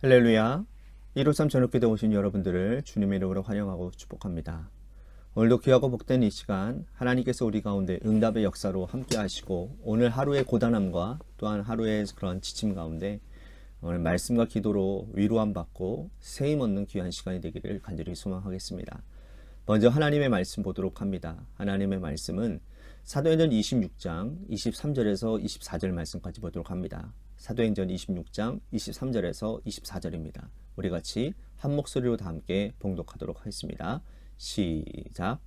할렐루야. 153 저녁기도에 오신 여러분들을 주님의 이름으로 환영하고 축복합니다. 오늘도 귀하고 복된 이 시간 하나님께서 우리 가운데 응답의 역사로 함께 하시고 오늘 하루의 고단함과 또한 하루의 그런 지침 가운데 오늘 말씀과 기도로 위로함 받고 세임 얻는 귀한 시간이 되기를 간절히 소망하겠습니다. 먼저 하나님의 말씀 보도록 합니다. 하나님의 말씀은 사도행전 26장 23절에서 24절 말씀까지 보도록 합니다. 사도행전 26장 23절에서 24절입니다. 우리 같이 한 목소리로 다 함께 봉독하도록 하겠습니다. 시작.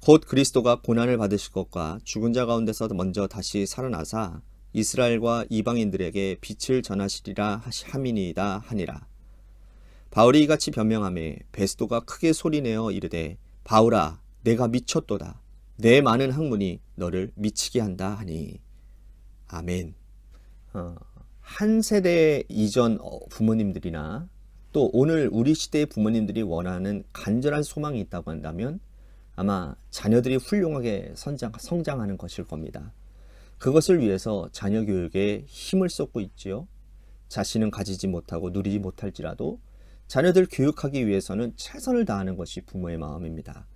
곧 그리스도가 고난을 받으실 것과 죽은 자 가운데서 먼저 다시 살아나사 이스라엘과 이방인들에게 빛을 전하시리라 함이니이다 하니라. 바울이 이같이 변명하매 베스도가 크게 소리내어 이르되 바울아 내가 미쳤도다. 내 많은 학문이 너를 미치게 한다 하니. 아멘. 한 세대 이전 부모님들이나 또 오늘 우리 시대의 부모님들이 원하는 간절한 소망이 있다고 한다면 아마 자녀들이 훌륭하게 성장하는 것일 겁니다. 그것을 위해서 자녀 교육에 힘을 쏟고 있지요. 자신은 가지지 못하고 누리지 못할지라도 자녀들 교육하기 위해서는 최선을 다하는 것이 부모의 마음입니다.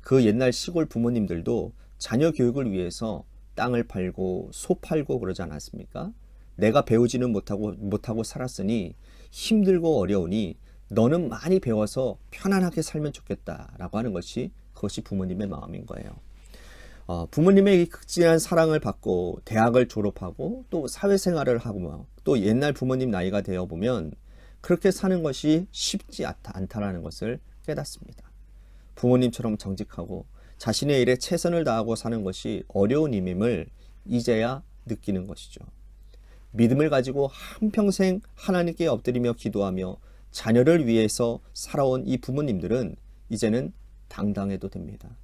그 옛날 시골 부모님들도 자녀 교육을 위해서 땅을 팔고 소 팔고 그러지 않았습니까? 내가 배우지는 못하고 살았으니 힘들고 어려우니 너는 많이 배워서 편안하게 살면 좋겠다라고 하는 것이 그것이 부모님의 마음인 거예요. 부모님의 이 극진한 사랑을 받고 대학을 졸업하고 또 사회생활을 하고 또 옛날 부모님 나이가 되어 보면 그렇게 사는 것이 쉽지 않다라는 것을 깨닫습니다. 부모님처럼 정직하고 자신의 일에 최선을 다하고 사는 것이 어려운 임임을 이제야 느끼는 것이죠. 믿음을 가지고 한평생 하나님께 엎드리며 기도하며 자녀를 위해서 살아온 이 부모님들은 이제는 당당해도 됩니다.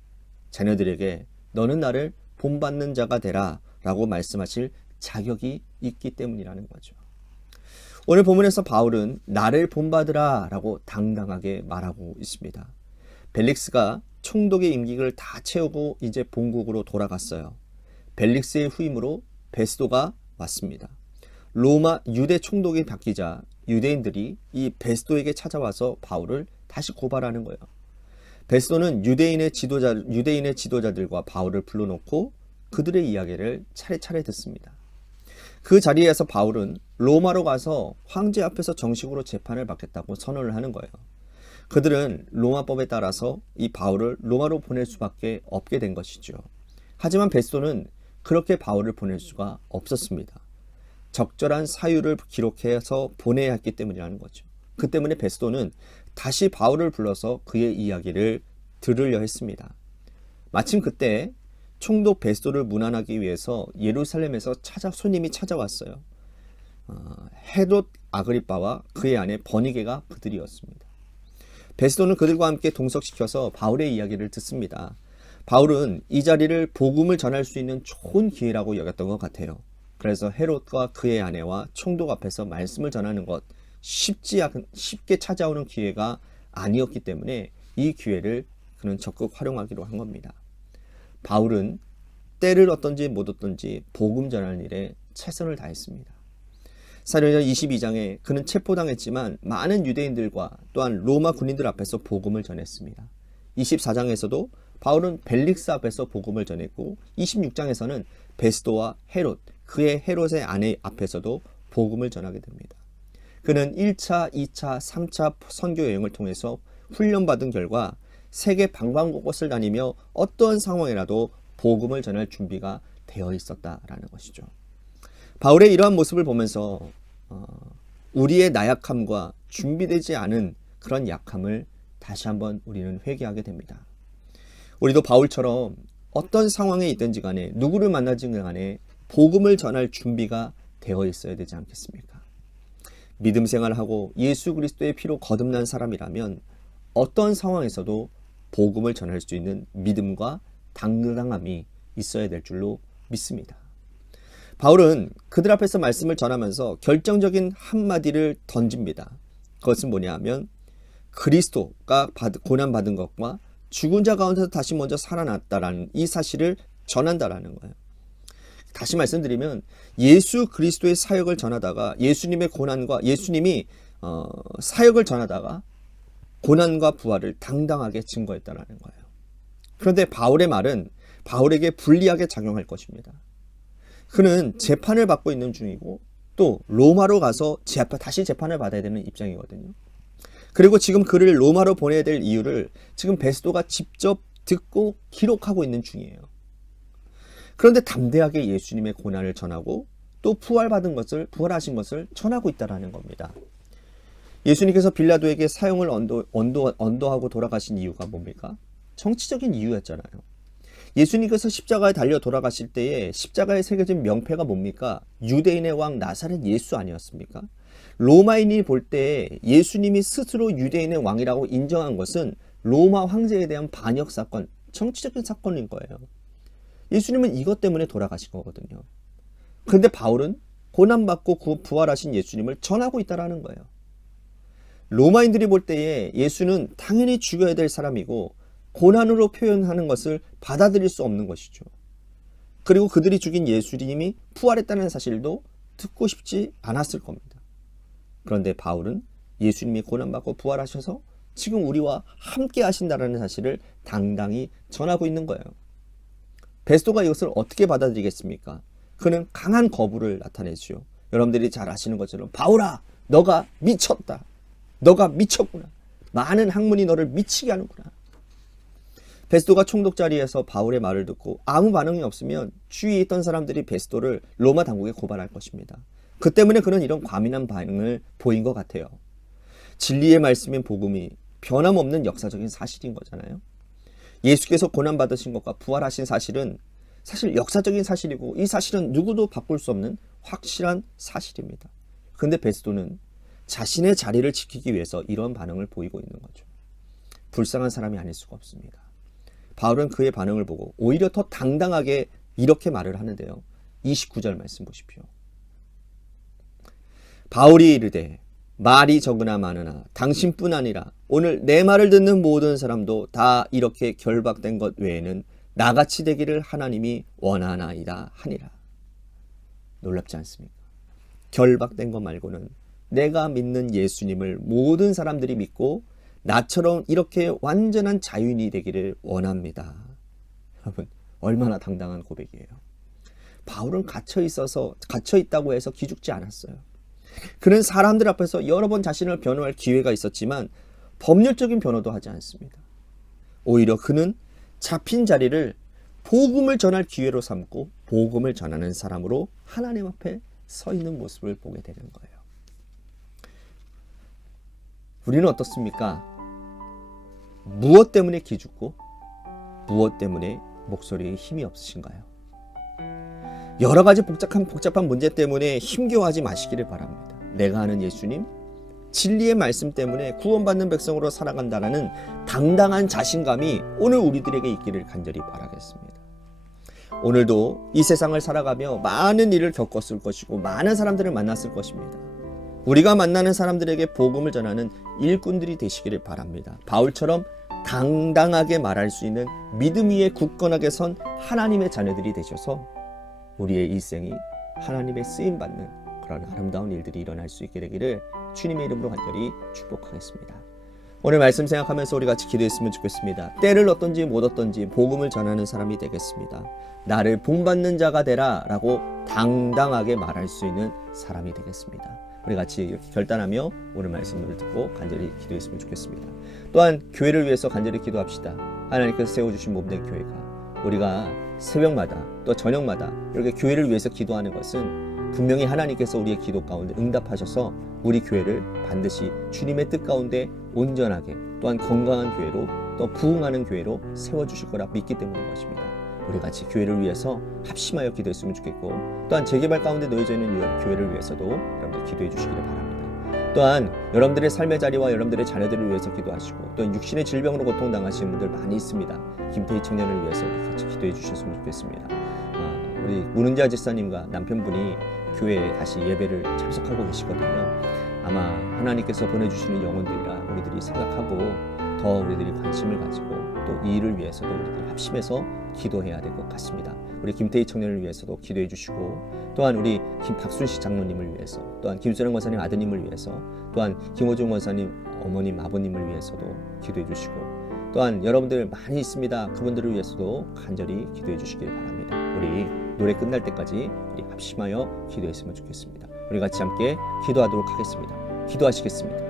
자녀들에게 너는 나를 본받는 자가 되라 라고 말씀하실 자격이 있기 때문이라는 거죠. 오늘 본문에서 바울은 나를 본받으라 라고 당당하게 말하고 있습니다. 벨릭스가 총독의 임기를 다 채우고 이제 본국으로 돌아갔어요. 벨릭스의 후임으로 베스도가 왔습니다. 로마 유대 총독이 바뀌자 유대인들이 이 베스도에게 찾아와서 바울을 다시 고발하는 거예요. 베스도는 유대인의 지도자들과 바울을 불러놓고 그들의 이야기를 차례차례 듣습니다. 그 자리에서 바울은 로마로 가서 황제 앞에서 정식으로 재판을 받겠다고 선언을 하는 거예요. 그들은 로마법에 따라서 이 바울을 로마로 보낼 수밖에 없게 된 것이죠. 하지만 베스도는 그렇게 바울을 보낼 수가 없었습니다. 적절한 사유를 기록해서 보내야 했기 때문이라는 거죠. 그 때문에 베스도는 다시 바울을 불러서 그의 이야기를 들으려 했습니다. 마침 그때 총독 베스도를 문안하기 위해서 예루살렘에서 손님이 찾아왔어요. 헤롯 아그리빠와 그의 아내 버니게가 그들이었습니다. 베스도는 그들과 함께 동석시켜서 바울의 이야기를 듣습니다. 바울은 이 자리를 복음을 전할 수 있는 좋은 기회라고 여겼던 것 같아요. 그래서 헤롯과 그의 아내와 총독 앞에서 말씀을 전하는 것 쉽게 찾아오는 기회가 아니었기 때문에 이 기회를 그는 적극 활용하기로 한 겁니다. 바울은 때를 얻든지 못 얻든지 복음 전하는 일에 최선을 다했습니다. 사도행전 22장에 그는 체포당했지만 많은 유대인들과 또한 로마 군인들 앞에서 복음을 전했습니다. 24장에서도 바울은 벨릭스 앞에서 복음을 전했고 26장에서는 베스도와 헤롯, 그의 헤롯의 아내 앞에서도 복음을 전하게 됩니다. 그는 1차, 2차, 3차 선교 여행을 통해서 훈련받은 결과 세계 방방곳곳을 다니며 어떠한 상황이라도 복음을 전할 준비가 되어 있었다라는 것이죠. 바울의 이러한 모습을 보면서 우리의 나약함과 준비되지 않은 그런 약함을 다시 한번 우리는 회개하게 됩니다. 우리도 바울처럼 어떤 상황에 있든지 간에 누구를 만나든지 간에 복음을 전할 준비가 되어 있어야 되지 않겠습니까? 믿음 생활하고 예수 그리스도의 피로 거듭난 사람이라면 어떤 상황에서도 복음을 전할 수 있는 믿음과 당당함이 있어야 될 줄로 믿습니다. 바울은 그들 앞에서 말씀을 전하면서 결정적인 한마디를 던집니다. 그것은 뭐냐 하면 그리스도가 고난받은 것과 죽은 자 가운데서 다시 먼저 살아났다라는 이 사실을 전한다라는 거예요. 다시 말씀드리면 예수 그리스도의 사역을 전하다가 예수님의 고난과 예수님이 사역을 전하다가 고난과 부활을 당당하게 증거했다는 거예요. 그런데 바울의 말은 바울에게 불리하게 작용할 것입니다. 그는 재판을 받고 있는 중이고 또 로마로 가서 다시 재판을 받아야 되는 입장이거든요. 그리고 지금 그를 로마로 보내야 될 이유를 지금 베스도가 직접 듣고 기록하고 있는 중이에요. 그런데 담대하게 예수님의 고난을 전하고 또 부활하신 것을 전하고 있다는 겁니다. 예수님께서 빌라도에게 사형을 언도하고 돌아가신 이유가 뭡니까? 정치적인 이유였잖아요. 예수님께서 십자가에 달려 돌아가실 때에 십자가에 새겨진 명패가 뭡니까? 유대인의 왕 나사렛 예수 아니었습니까? 로마인이 볼 때 예수님이 스스로 유대인의 왕이라고 인정한 것은 로마 황제에 대한 반역 사건, 정치적인 사건인 거예요. 예수님은 이것 때문에 돌아가신 거거든요. 그런데 바울은 고난받고 부활하신 예수님을 전하고 있다는 거예요. 로마인들이 볼 때에 예수는 당연히 죽여야 될 사람이고 고난으로 표현하는 것을 받아들일 수 없는 것이죠. 그리고 그들이 죽인 예수님이 부활했다는 사실도 듣고 싶지 않았을 겁니다. 그런데 바울은 예수님이 고난받고 부활하셔서 지금 우리와 함께 하신다는 사실을 당당히 전하고 있는 거예요. 베스도가 이것을 어떻게 받아들이겠습니까? 그는 강한 거부를 나타내지요. 여러분들이 잘 아시는 것처럼 바울아, 너가 미쳤다. 너가 미쳤구나. 많은 학문이 너를 미치게 하는구나. 베스도가 총독 자리에서 바울의 말을 듣고 아무 반응이 없으면 주위에 있던 사람들이 베스도를 로마 당국에 고발할 것입니다. 그 때문에 그는 이런 과민한 반응을 보인 것 같아요. 진리의 말씀인 복음이 변함없는 역사적인 사실인 거잖아요. 예수께서 고난받으신 것과 부활하신 사실은 사실 역사적인 사실이고 이 사실은 누구도 바꿀 수 없는 확실한 사실입니다. 그런데 베스도는 자신의 자리를 지키기 위해서 이런 반응을 보이고 있는 거죠. 불쌍한 사람이 아닐 수가 없습니다. 바울은 그의 반응을 보고 오히려 더 당당하게 이렇게 말을 하는데요. 29절 말씀 보십시오. 바울이 이르되 말이 적으나 많으나 당신뿐 아니라 오늘 내 말을 듣는 모든 사람도 다 이렇게 결박된 것 외에는 나같이 되기를 하나님이 원하나이다 하니라. 놀랍지 않습니까? 결박된 것 말고는 내가 믿는 예수님을 모든 사람들이 믿고 나처럼 이렇게 완전한 자유인이 되기를 원합니다. 여러분, 얼마나 당당한 고백이에요. 바울은 갇혀있다고 해서 기죽지 않았어요. 그는 사람들 앞에서 여러 번 자신을 변호할 기회가 있었지만 법률적인 변호도 하지 않습니다. 오히려 그는 잡힌 자리를 복음을 전할 기회로 삼고 복음을 전하는 사람으로 하나님 앞에 서 있는 모습을 보게 되는 거예요. 우리는 어떻습니까? 무엇 때문에 기죽고 무엇 때문에 목소리에 힘이 없으신가요? 여러 가지 복잡한 문제 때문에 힘겨워하지 마시기를 바랍니다. 내가 아는 예수님, 진리의 말씀 때문에 구원받는 백성으로 살아간다는 당당한 자신감이 오늘 우리들에게 있기를 간절히 바라겠습니다. 오늘도 이 세상을 살아가며 많은 일을 겪었을 것이고 많은 사람들을 만났을 것입니다. 우리가 만나는 사람들에게 복음을 전하는 일꾼들이 되시기를 바랍니다. 바울처럼 당당하게 말할 수 있는 믿음 위에 굳건하게 선 하나님의 자녀들이 되셔서 우리의 일생이 하나님의 쓰임받는 그런 아름다운 일들이 일어날 수 있게 되기를 주님의 이름으로 간절히 축복하겠습니다. 오늘 말씀 생각하면서 우리 같이 기도했으면 좋겠습니다. 때를 얻든지 못 얻든지 복음을 전하는 사람이 되겠습니다. 나를 본받는 자가 되라 라고 당당하게 말할 수 있는 사람이 되겠습니다. 우리 같이 이렇게 결단하며 오늘 말씀을 듣고 간절히 기도했으면 좋겠습니다. 또한 교회를 위해서 간절히 기도합시다. 하나님께서 세워주신 몸된 교회가 우리가 새벽마다 또 저녁마다 이렇게 교회를 위해서 기도하는 것은 분명히 하나님께서 우리의 기도 가운데 응답하셔서 우리 교회를 반드시 주님의 뜻 가운데 온전하게 또한 건강한 교회로 또 부흥하는 교회로 세워주실 거라 믿기 때문인 것입니다. 우리 같이 교회를 위해서 합심하여 기도했으면 좋겠고 또한 재개발 가운데 놓여져 있는 교회를 위해서도 여러분들 기도해 주시기를 바랍니다. 또한 여러분들의 삶의 자리와 여러분들의 자녀들을 위해서 기도하시고 또 육신의 질병으로 고통당하시는 분들 많이 있습니다. 김태희 청년을 위해서 같이 기도해 주셨으면 좋겠습니다. 우리 문은자 집사님과 남편분이 교회에 다시 예배를 참석하고 계시거든요. 아마 하나님께서 보내주시는 영혼들이라 우리들이 생각하고 더 우리들이 관심을 가지고 또 이 일을 위해서도 우리들 합심해서 기도해야 될 것 같습니다. 우리 김태희 청년을 위해서도 기도해 주시고, 또한 우리 박순식 장로님을 위해서, 또한 김수령 권사님 아드님을 위해서, 또한 김호중 권사님 어머님 아버님을 위해서도 기도해 주시고, 또한 여러분들 많이 있습니다. 그분들을 위해서도 간절히 기도해 주시길 바랍니다. 우리 노래 끝날 때까지 우리 합심하여 기도했으면 좋겠습니다. 우리 같이 함께 기도하도록 하겠습니다. 기도하시겠습니다.